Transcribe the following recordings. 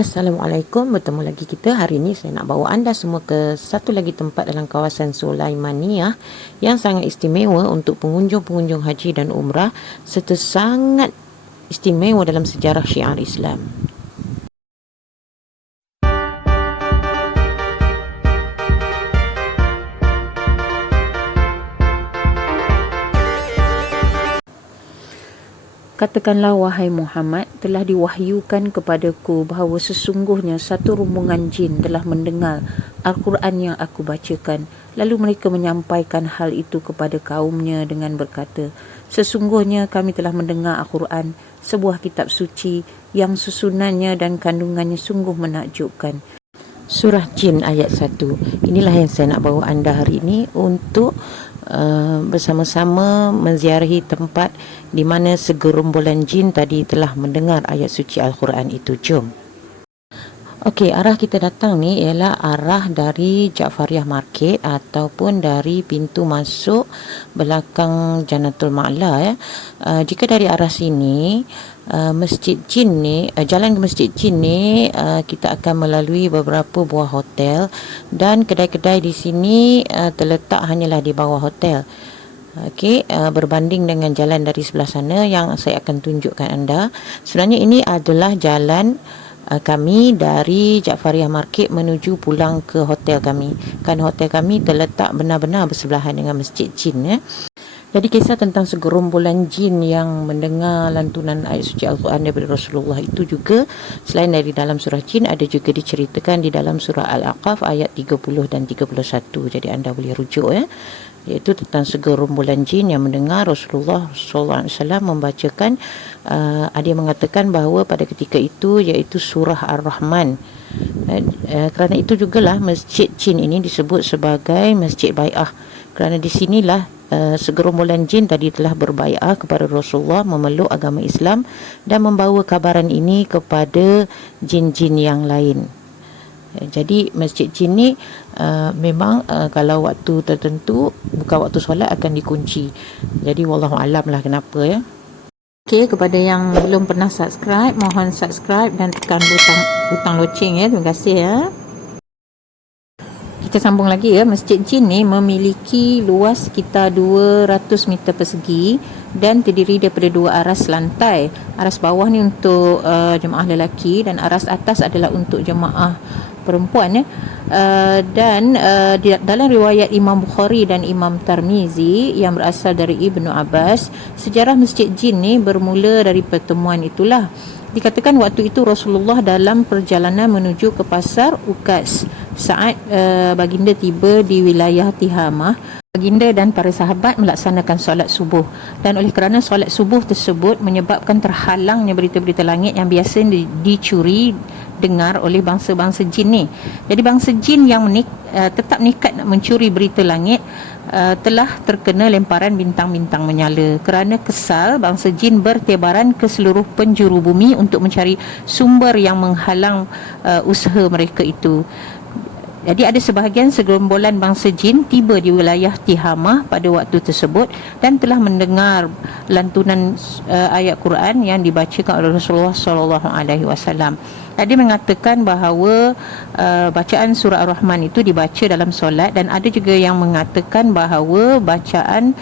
Assalamualaikum, bertemu lagi kita. Hari ini saya nak bawa anda semua ke satu lagi tempat dalam kawasan Sulaimaniyah yang sangat istimewa untuk pengunjung-pengunjung haji dan umrah serta sangat istimewa dalam sejarah syiar Islam. Katakanlah, wahai Muhammad, telah diwahyukan kepadaku bahawa sesungguhnya satu rombongan jin telah mendengar Al-Quran yang aku bacakan. Lalu mereka menyampaikan hal itu kepada kaumnya dengan berkata, sesungguhnya kami telah mendengar Al-Quran, sebuah kitab suci yang susunannya dan kandungannya sungguh menakjubkan. Surah Jin ayat 1. Inilah yang saya nak bawa anda hari ini untuk bersama-sama menziarahi tempat di mana segerombolan jin tadi telah mendengar ayat suci Al-Quran itu. Jom. Okey, arah kita datang ni ialah arah dari Ja'fariyah Market ataupun dari pintu masuk belakang Jannatul Ma'la ya. Jika dari arah sini Masjid Jin ni, jalan ke Masjid Jin ni, kita akan melalui beberapa buah hotel dan kedai-kedai di sini terletak hanyalah di bawah hotel. Okey, berbanding dengan jalan dari sebelah sana yang saya akan tunjukkan anda. Sebenarnya ini adalah jalan kami dari Ja'fariyah Market menuju pulang ke hotel kami. Kan hotel kami terletak benar-benar bersebelahan dengan Masjid Jin ya. Jadi kisah tentang segerombolan jin yang mendengar lantunan ayat suci Al-Quran daripada Rasulullah itu juga selain dari dalam surah Jin ada juga diceritakan di dalam surah Al-Aqaf ayat 30 dan 31. Jadi anda boleh rujuk ya. Iaitu tentang segerombolan jin yang mendengar Rasulullah SAW membacakan, ada yang mengatakan bahawa pada ketika itu iaitu surah Ar-Rahman. Kerana itu jugalah Masjid Jin ini disebut sebagai Masjid Bai'ah, kerana di sinilah segerombolan jin tadi telah berbai'ah kepada Rasulullah memeluk agama Islam dan membawa kabaran ini kepada jin-jin yang lain. Jadi Masjid Jin ni memang kalau waktu tertentu bukan waktu solat akan dikunci. Jadi wallahu alam lah kenapa ya. Okey, kepada yang belum pernah subscribe, mohon subscribe dan tekan butang loceng ya. Terima kasih ya. Kita sambung lagi ya. Masjid Jin ni memiliki luas sekitar 200 meter persegi dan terdiri daripada dua aras lantai. Aras bawah ni untuk jemaah lelaki dan aras atas adalah untuk jemaah perempuan ya. Dalam riwayat Imam Bukhari dan Imam Tirmizi yang berasal dari Ibnu Abbas, sejarah Masjid Jin ni bermula dari pertemuan itulah. Dikatakan waktu itu Rasulullah dalam perjalanan menuju ke pasar Ukas saat baginda tiba di wilayah Tihamah. Baginda dan para sahabat melaksanakan solat subuh, dan oleh kerana solat subuh tersebut menyebabkan terhalangnya berita-berita langit yang biasa dicuri dengar oleh bangsa-bangsa jin ni. Jadi bangsa jin yang tetap nekat nak mencuri berita langit telah terkena lemparan bintang-bintang menyala. Kerana kesal, bangsa jin bertebaran ke seluruh penjuru bumi untuk mencari sumber yang menghalang usaha mereka itu. Jadi ada sebahagian segerombolan bangsa jin tiba di wilayah Tihamah pada waktu tersebut dan telah mendengar lantunan ayat Quran yang dibacakan oleh Rasulullah SAW. Dia mengatakan bahawa bacaan surah Ar-Rahman itu dibaca dalam solat, dan ada juga yang mengatakan bahawa bacaan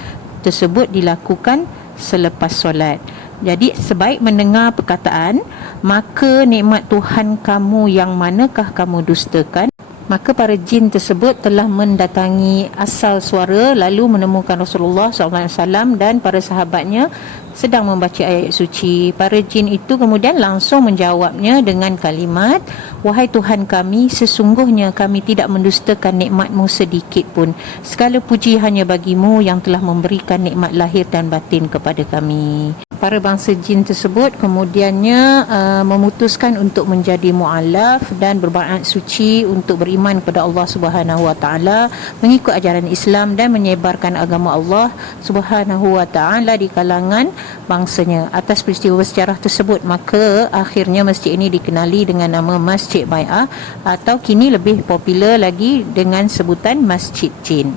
tersebut dilakukan selepas solat. Jadi sebaik mendengar perkataan, maka nikmat Tuhan kamu yang manakah kamu dustakan? Maka para jin tersebut telah mendatangi asal suara lalu menemukan Rasulullah SAW dan para sahabatnya sedang membaca ayat suci. Para jin itu kemudian langsung menjawabnya dengan kalimat, wahai Tuhan kami, sesungguhnya kami tidak mendustakan nikmat-Mu sedikit pun. Segala puji hanya bagi-Mu yang telah memberikan nikmat lahir dan batin kepada kami. Para bangsa jin tersebut kemudiannya memutuskan untuk menjadi mu'alaf dan berbaiat suci untuk beriman kepada Allah Subhanahu Wa Taala, mengikut ajaran Islam dan menyebarkan agama Allah Subhanahu Wa Taala di kalangan bangsanya. Atas peristiwa sejarah tersebut, maka akhirnya masjid ini dikenali dengan nama Masjid Bai'ah atau kini lebih popular lagi dengan sebutan Masjid Jin.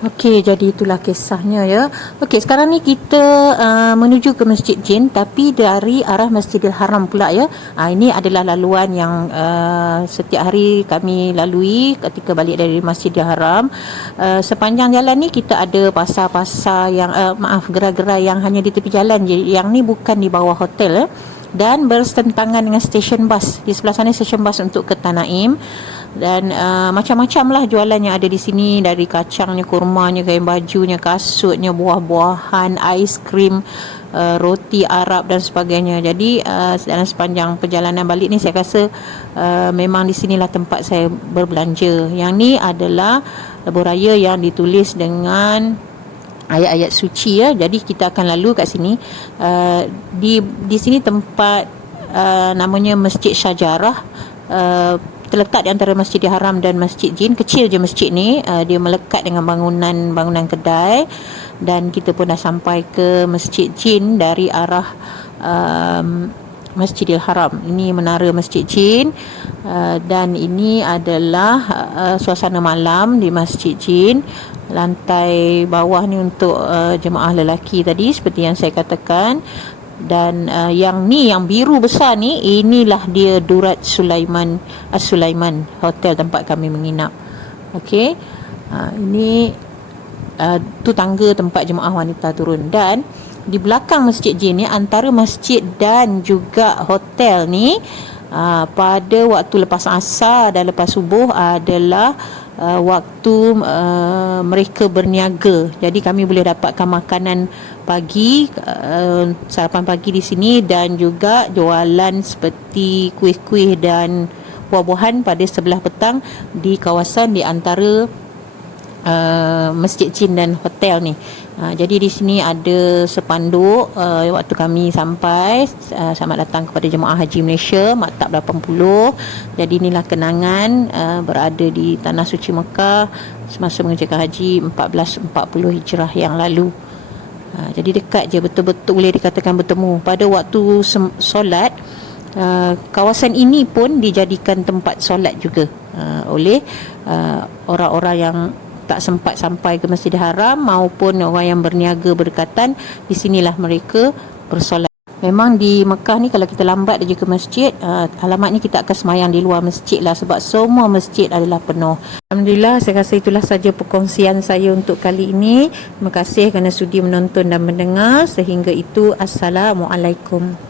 Okey, jadi itulah kisahnya ya. Okey, sekarang ni kita menuju ke Masjid Jin tapi dari arah Masjidil Haram pula ya. Ini adalah laluan yang setiap hari kami lalui ketika balik dari Masjidil Haram. Sepanjang jalan ni kita ada pasar-pasar yang gerai-gerai yang hanya di tepi jalan je. Yang ni bukan di bawah hotel dan bersentangan dengan stesen bas. Di sebelah sana stesen bas untuk ke Tanaim. Dan macam-macam lah jualan yang ada di sini, dari kacangnya, kurmanya, kain bajunya, kasutnya, buah-buahan, aiskrim, roti Arab dan sebagainya. Jadi dalam sepanjang perjalanan balik ni saya rasa memang di sinilah tempat saya berbelanja. Yang ni adalah lebuh raya yang ditulis dengan ayat-ayat suci ya. Jadi kita akan lalu kat sini. Di sini tempat namanya Masjid Syajarah, terletak di antara Masjidil Haram dan Masjid Jin. Kecil je masjid ni, dia melekat dengan bangunan kedai. Dan kita pun dah sampai ke Masjid Jin dari arah Masjidil Haram. Ini menara Masjid Jin, dan ini adalah suasana malam di Masjid Jin. Lantai bawah ni untuk jemaah lelaki tadi seperti yang saya katakan. Dan yang biru besar ni, inilah dia Durat Sulaiman As-Sulaiman, hotel tempat kami menginap. Okey, ini tu tangga tempat jemaah wanita turun. Dan di belakang Masjid Jin ni, antara masjid dan juga hotel ni, pada waktu lepas asar dan lepas subuh adalah waktu mereka berniaga. Jadi kami boleh dapatkan makanan pagi, sarapan pagi di sini, dan juga jualan seperti kuih-kuih dan buah-buahan pada sebelah petang di kawasan di antara Masjid Jin dan hotel ni. Jadi di sini ada sepanduk waktu kami sampai, selamat datang kepada jemaah Haji Malaysia Maktab 80. Jadi inilah kenangan berada di Tanah Suci Mekah semasa mengerjakan haji 1440 Hijrah yang lalu. Jadi dekat je, betul-betul boleh dikatakan bertemu. Pada waktu solat, kawasan ini pun dijadikan tempat solat juga oleh orang-orang yang tak sempat sampai ke Masjidil Haram maupun orang yang berniaga berdekatan. Di sinilah mereka bersolat. Memang di Mekah ni kalau kita lambat je ke masjid, alamatnya kita akan semayang di luar masjid lah, sebab semua masjid adalah penuh. Alhamdulillah, saya rasa itulah saja perkongsian saya untuk kali ini. Terima kasih kerana sudi menonton dan mendengar. Sehingga itu, Assalamualaikum.